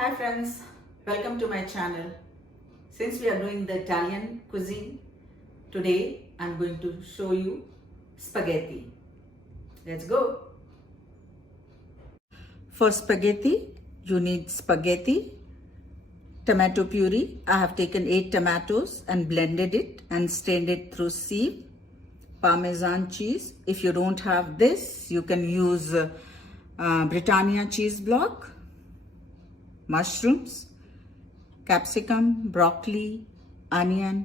Hi friends, welcome to my channel. Since we are doing the Italian cuisine, today I'm going to show you spaghetti. Let's go. For spaghetti, you need spaghetti, tomato puree. I have taken 8 tomatoes and blended it and strained it through sieve. Parmesan cheese. If you don't have this, you can use Britannia cheese block. Mushrooms, capsicum, broccoli, onion,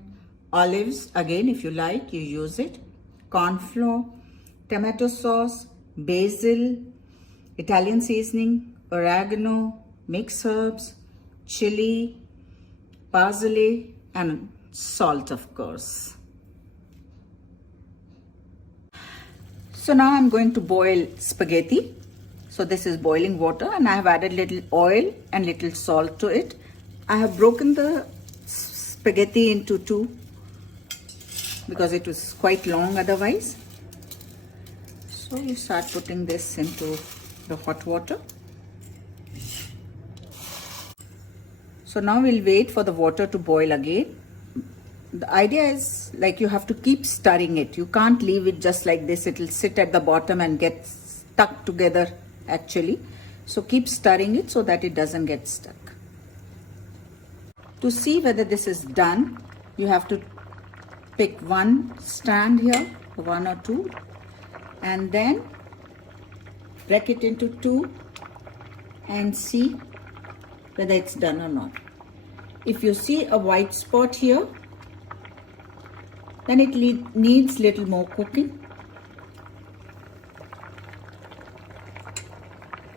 olives, again if you like you use it, corn flour, tomato sauce, basil, Italian seasoning, oregano, mixed herbs, chili, parsley and salt of course. So now I'm going to boil spaghetti. So this is boiling water and I have added little oil and little salt to it. I have broken the spaghetti into two because it was quite long otherwise. So you start putting this into the hot water. So now we'll wait for the water to boil again. The idea is like you have to keep stirring it. You can't leave it just like this. It will sit at the bottom and get stuck together actually. So keep stirring it so that it doesn't get stuck. To see whether this is done, you have to pick one strand here, one or two, and then break it into two and see whether it's done or not. If you see a white spot here, then it needs little more cooking.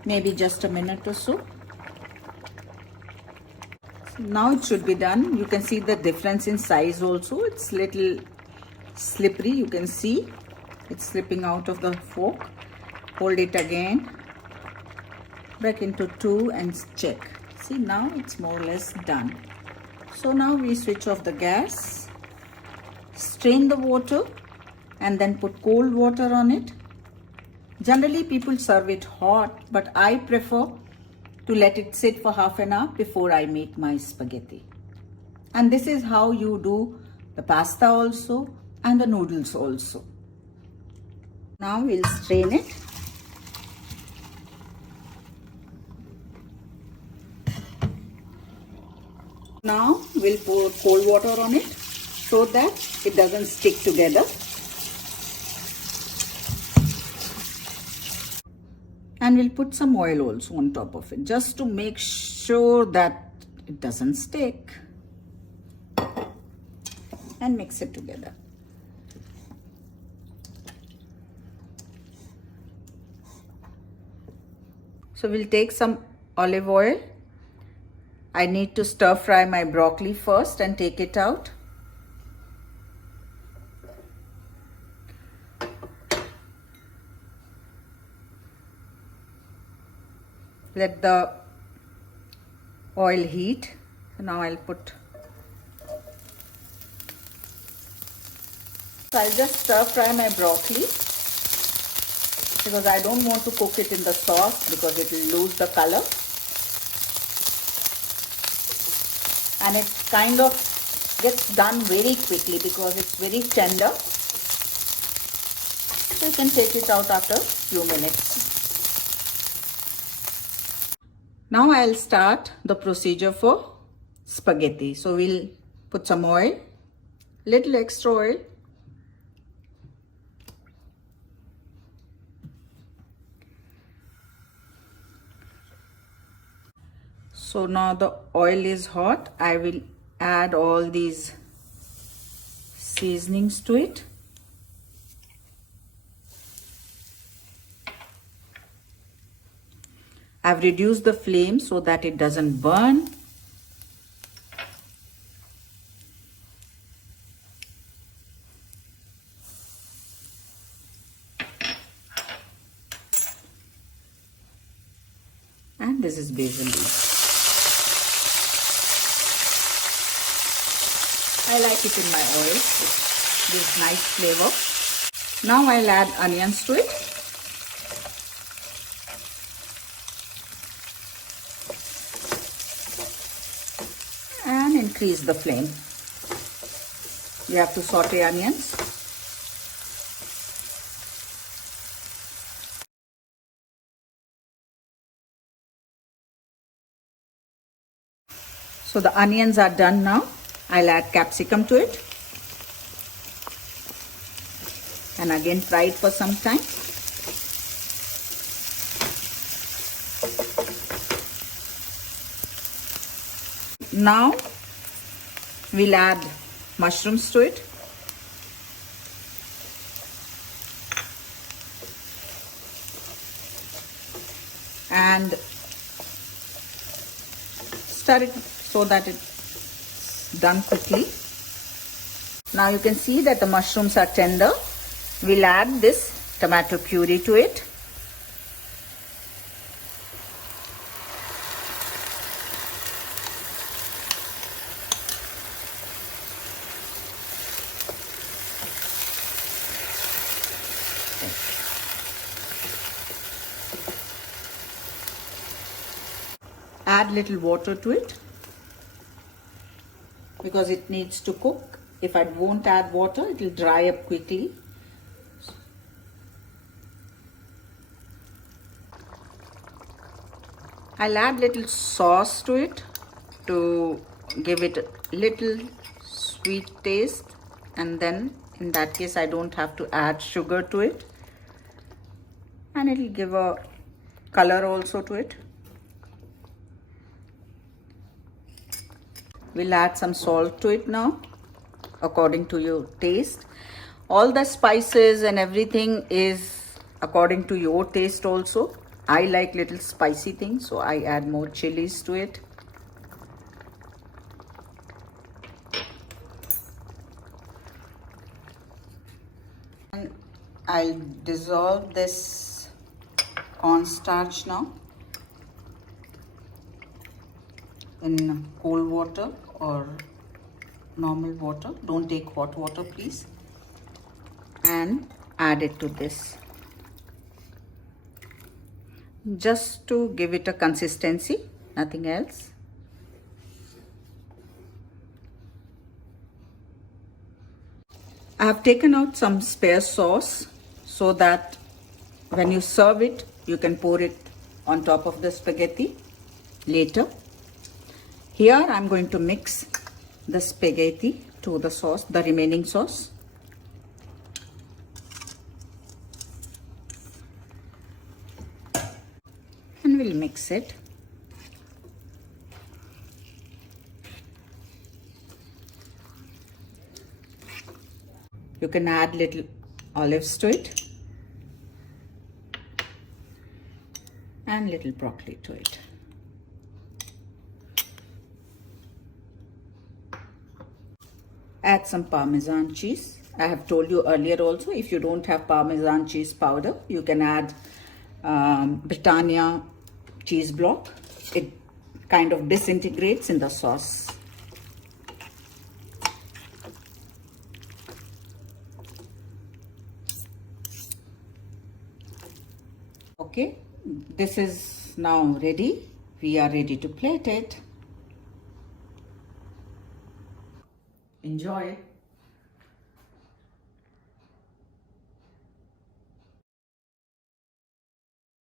Maybe just a minute or so. Now it should be done. You can see the difference in size also. It's little slippery. You can see it's slipping out of the fork. Hold it again. Break into two and check. See, now it's more or less done. So now we switch off the gas. Strain the water and then put cold water on it. Generally people serve it hot, but I prefer to let it sit for half an hour before I make my spaghetti. And this is how you do the pasta also and the noodles also. Now we'll strain it. Now we'll pour cold water on it so that it doesn't stick together. And we'll put some oil also on top of it just to make sure that it doesn't stick. And mix it together. So we'll take some olive oil. I need to stir fry my broccoli first and take it out. Let the oil heat. So now I'll put. So I'll just stir fry my broccoli because I don't want to cook it in the sauce because it will lose the color. And it kind of gets done very quickly because it's very tender. So you can take it out after a few minutes. Now I'll start the procedure for spaghetti. So we'll put some oil, little extra oil. So now the oil is hot. I will add all these seasonings to it. I've reduced the flame so that it doesn't burn. And this is basil leaf. I like it in my oil. It gives nice flavor. Now I'll add onions to it. increase the flame. You have to saute onions. So the onions are done now. I'll add capsicum to it. And again fry it for some time. Now we'll add mushrooms to it. And stir it so that it's done quickly. Now you can see that the mushrooms are tender. We'll add this tomato puree to it. Add little water to it because it needs to cook. If I won't add water, it will dry up quickly. I'll add little sauce to it to give it a little sweet taste, and then in that case I don't have to add sugar to it, and it will give a color also to it. We'll add some salt to it now according to your taste. All the spices and everything is according to your taste also. I like little spicy things, so I add more chilies to it. And I'll dissolve this cornstarch now in cold water or normal water. Don't take hot water, please. And add it to this, just to give it a consistency, nothing else. I have taken out some spare sauce so that when you serve it, you can pour it on top of the spaghetti later. Here I'm going to mix the spaghetti to the sauce, the remaining sauce. And we'll mix it. You can add little olives to it and little broccoli to it. Add some Parmesan cheese. I have told you earlier also, if you don't have Parmesan cheese powder, you can add Britannia cheese block. It kind of disintegrates in the sauce. Okay, this is now ready. We are ready to plate it. Enjoy.